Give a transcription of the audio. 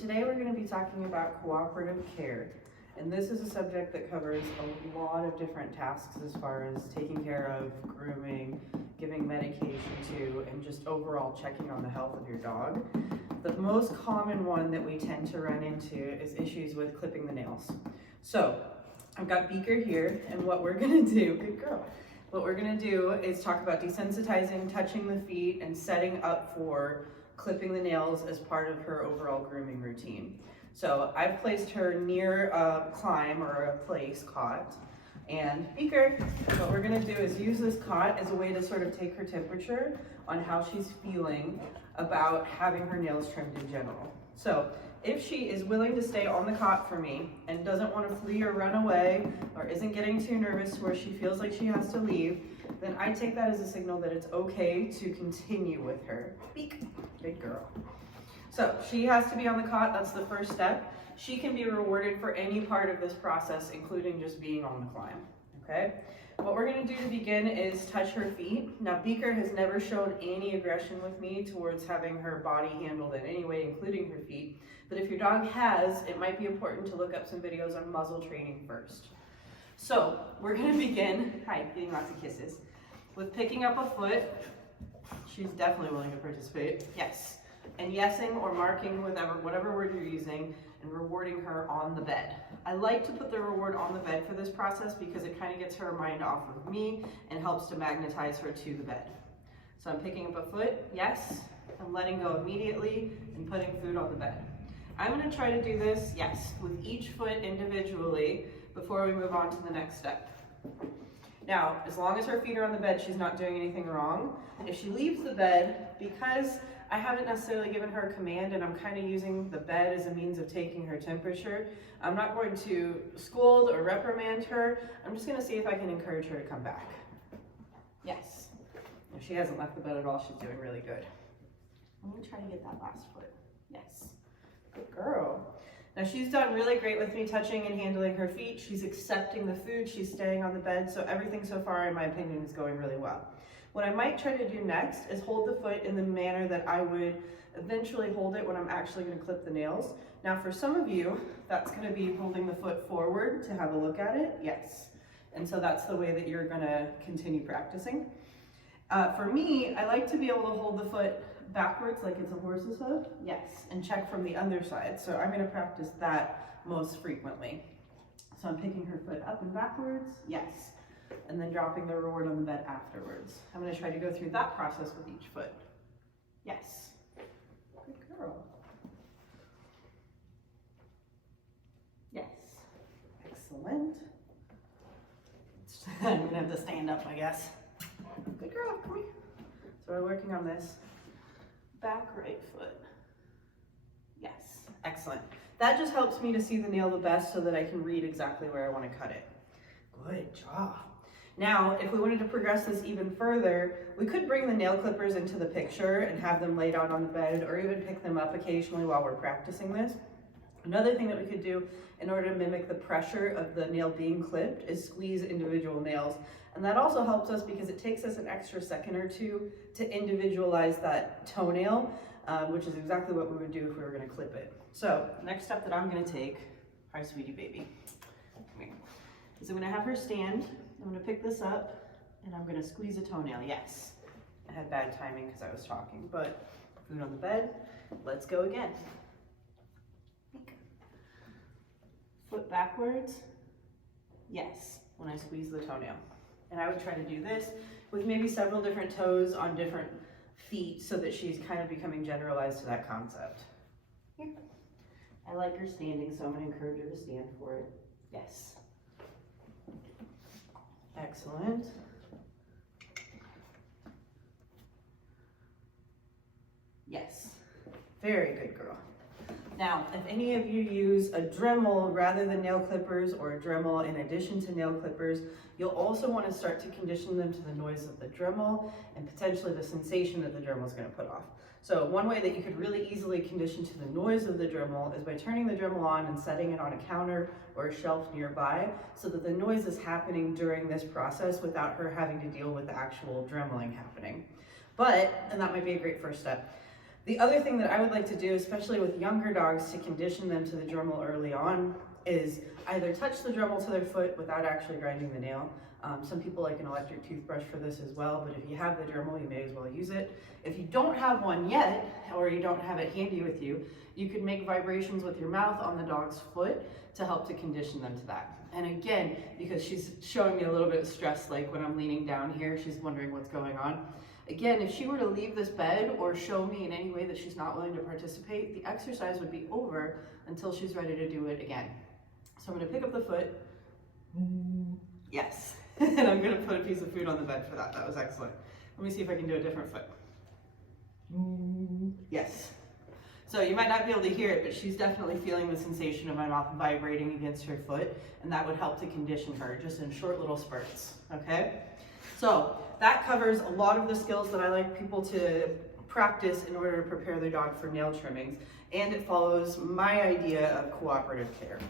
today we're going to be talking about cooperative care. And this is a subject that covers a lot of different tasks as far as taking care of, grooming, giving medication to, and just overall checking on the health of your dog. The most common one that we tend to run into is issues with clipping the nails. So I've got Beaker here, and what we're going to do, good girl, what we're going to do is talk about desensitizing, touching the feet, and setting up for clipping the nails as part of her overall grooming routine. So I've placed her near a climb or a place cot, and Beaker, what we're gonna do is use this cot as a way to sort of take her temperature on how she's feeling about having her nails trimmed in general. So if she is willing to stay on the cot for me and doesn't want to flee or run away or isn't getting too nervous where she feels like she has to leave, then I take that as a signal that it's okay to continue with her. Beak, good girl. So she has to be on the cot, that's the first step. She can be rewarded for any part of this process, including just being on the climb, okay? What we're gonna do to begin is touch her feet. Now Beaker has never shown any aggression with me towards having her body handled in any way, including her feet. But if your dog has, it might be important to look up some videos on muzzle training first. So we're gonna begin, hi, getting lots of kisses, with picking up a foot. She's definitely willing to participate, yes. And yesing or marking whatever word you're using, and rewarding her on the bed. I like to put the reward on the bed for this process because it kind of gets her mind off of me and helps to magnetize her to the bed. So I'm picking up a foot, yes. I'm letting go immediately and putting food on the bed. I'm going to try to do this, yes, with each foot individually before we move on to the next step. Now, as long as her feet are on the bed, she's not doing anything wrong. If she leaves the bed, because I haven't necessarily given her a command and I'm kind of using the bed as a means of taking her temperature, I'm not going to scold or reprimand her. I'm just going to see if I can encourage her to come back. Yes. If she hasn't left the bed at all, she's doing really good. I'm going to try to get that last foot. Yes. Good girl. Now she's done really great with me touching and handling her feet. She's accepting the food. She's staying on the bed. So everything so far, in my opinion, is going really well. What I might try to do next is hold the foot in the manner that I would eventually hold it when I'm actually going to clip the nails. Now for some of you, that's going to be holding the foot forward to have a look at it. Yes. And so that's the way that you're going to continue practicing. For me, I like to be able to hold the foot backwards like it's a horse's hoof. Yes. And check from the other side. So I'm going to practice that most frequently. So I'm picking her foot up and backwards. Yes. And then dropping the reward on the bed afterwards. I'm going to try to go through that process with each foot. Yes. Good girl. Yes. Excellent. I'm going to have to stand up, I guess. Good girl, come here. So we're working on this back right foot. Yes. Excellent. That just helps me to see the nail the best so that I can read exactly where I want to cut it. Good job. Now, if we wanted to progress this even further, we could bring the nail clippers into the picture and have them laid out on the bed, or even pick them up occasionally while we're practicing this. Another thing that we could do in order to mimic the pressure of the nail being clipped is squeeze individual nails. And that also helps us because it takes us an extra second or two to individualize that toenail, which is exactly what we would do if we were going to clip it. So, the next step that I'm going to take, hi sweetie baby, come here, is I'm going to have her stand. I'm going to pick this up and I'm going to squeeze a toenail. Yes. I had bad timing because I was talking, but food on the bed. Let's go again. Foot backwards. Yes. When I squeeze the toenail. And I would try to do this with maybe several different toes on different feet so that she's kind of becoming generalized to that concept. Here. I like her standing, so I'm going to encourage her to stand for it. Yes. Excellent. Yes. Very good girl. Now, if any of you use a Dremel rather than nail clippers, or a Dremel in addition to nail clippers, you'll also want to start to condition them to the noise of the Dremel and potentially the sensation that the Dremel is going to put off. So one way that you could really easily condition to the noise of the Dremel is by turning the Dremel on and setting it on a counter or a shelf nearby so that the noise is happening during this process without her having to deal with the actual Dremeling happening. And that might be a great first step. The other thing that I would like to do, especially with younger dogs, to condition them to the Dremel early on is either touch the Dremel to their foot without actually grinding the nail. Some people like an electric toothbrush for this as well, but if you have the Dremel, you may as well use it. If you don't have one yet, or you don't have it handy with you, you could make vibrations with your mouth on the dog's foot to help to condition them to that. And again, because she's showing me a little bit of stress, like when I'm leaning down here, she's wondering what's going on. Again, if she were to leave this bed or show me in any way that she's not willing to participate, the exercise would be over until she's ready to do it again. So I'm gonna pick up the foot. Yes. And I'm gonna put a piece of food on the bed for that. That was excellent. Let me see if I can do a different foot. Yes. So you might not be able to hear it, but she's definitely feeling the sensation of my mouth vibrating against her foot, and that would help to condition her just in short little spurts, okay? So that covers a lot of the skills that I like people to practice in order to prepare their dog for nail trimmings, and it follows my idea of cooperative care.